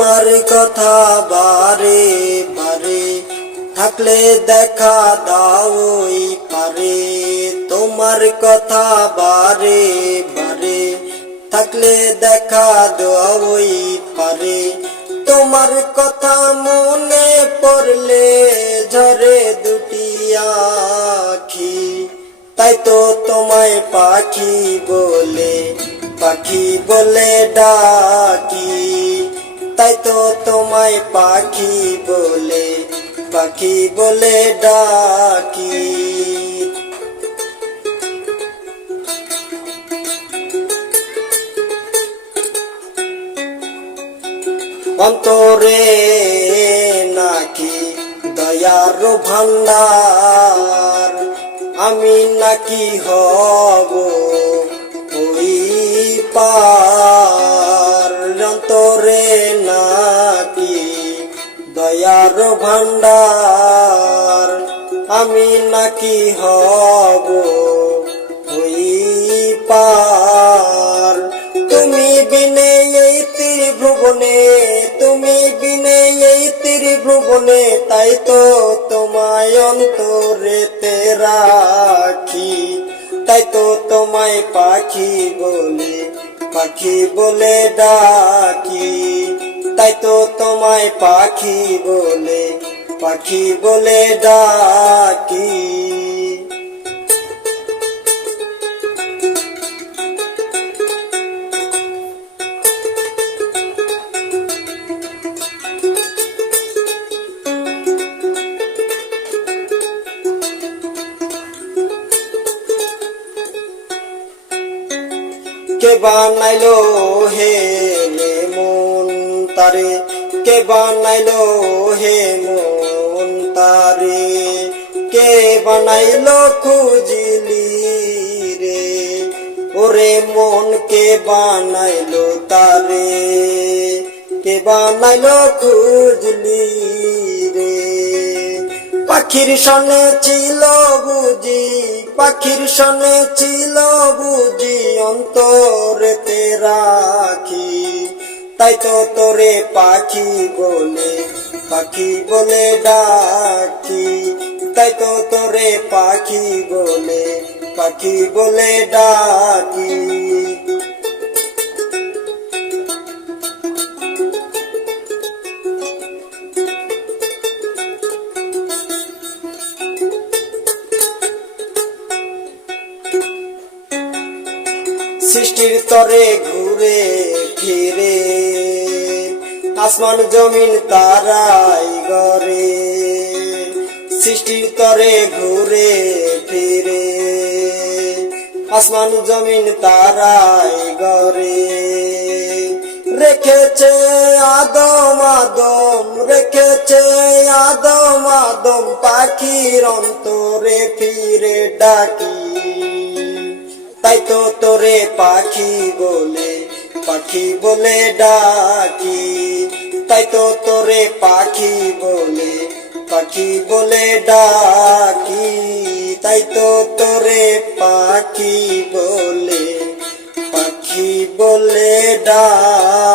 তোমার কথা বারে বারে থাকলে দেখা দাও ওই পারে। তোমার কথা বারে বারে থাকলে দেখা দাও ওই পারে। তোমার কথা মনে পড়লে ঝরে দুটি আখি, তাই তো তোমায় পাখি বলে ডাকি। তাই তো তোমায় পাখি বলে ডাকি। অন্তরে নাকি দয়ার ভান্ডার, আমি নাকি হব ওই পার। অন্তরে নাকি দয়ার ভান্ডার, আমি নাকি হব ওই পার। তুমি বিনে এই ত্রিভুবনে, তুমি বিনে এই ত্রিভুবনে, তাই তো তোমায় অন্তরেতে রাখি। তাই তো তোমায় পাখি বলে ডাকি। তাই তো তোমায় পাখি বলে ডাকি। কে বানাইলো হে মন তারে, কে বানাইলো হে মন তারে, কে বানাইলো খুঁজলি রে। ওরে মন কে বানাইলো তারে, কে বানাইলো খুঁজলি রে। পাখির সনে ছিল বুঝি, পাখির সনে ছিল বুঝি, অন্তরেতে রাখি। তাই তো তোরে পাখি বলে ডাকি। তাই তো তোরে পাখি বলে ডাকি। সৃষ্টির তরে ঘুরে ফিরে আসমান জমিন তারাই গরে। সৃষ্টির তরে ঘুরে ফিরে আসমান জমিন তারাই গরে। রেখেছে আদম আদম, রেখেছে আদম আদম, পাখির অন্তরে ফিরে ডাকি। তাই তো তোরে পাখি বলে ডাকি। তাই তো তোরে পাখি বলে ডাকি। তাই তো তোরে পাখি বলে ডাকি।